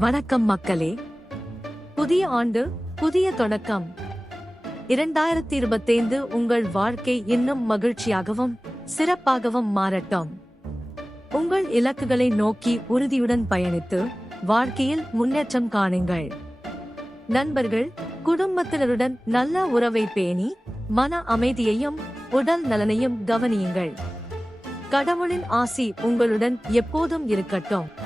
வணக்கம் மக்களே. புதிய ஆண்டு புதிய தொடக்கம். இரண்டாயிரத்தி இருபத்தைந்து உங்கள் வாழ்க்கை இன்னும் மகிழ்ச்சியாகவும் சிறப்பாகவும் மாறட்டும். உங்கள் இலக்குகளை நோக்கி உறுதியுடன் பயணித்து வாழ்க்கையில் முன்னேற்றம் காணுங்கள். நண்பர்கள் குடும்பத்தினருடன் நல்ல உறவை பேணி மன அமைதியையும் உடல் நலனையும் கவனியுங்கள். கடவுளின் ஆசி உங்களுடன் எப்போதும் இருக்கட்டும்.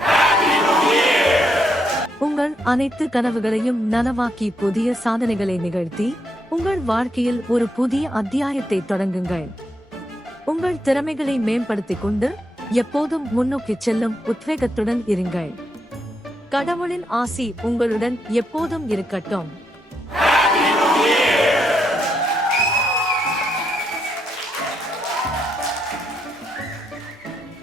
உங்கள் அனைத்து கனவுகளையும் நனவாக்கி புதிய சாதனைகளை நிகழ்த்தி உங்கள் வாழ்க்கையில் ஒரு புதிய அத்தியாயத்தை தொடங்குங்கள். உங்கள் திறமைகளை மேம்படுத்திக் கொண்டு எப்போதும் முன்னோக்கி செல்லும் உத்வேகத்துடன் இருங்கள். கடவுளின் ஆசி உங்களுடன் எப்போதும் இருக்கட்டும்.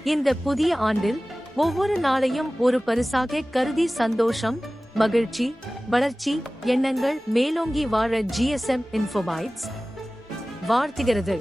இந்த புதிய ஆண்டில் ஒவ்வொரு நாளையும் ஒரு பரிசாக கருதி சந்தோஷம் மகிழ்ச்சி வளர்ச்சி எண்ணங்கள் மேலோங்கி வாழ ஜிஎஸ்எம் இன்ஃபோபைட்ஸ் வாழ்த்துகிறது.